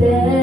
there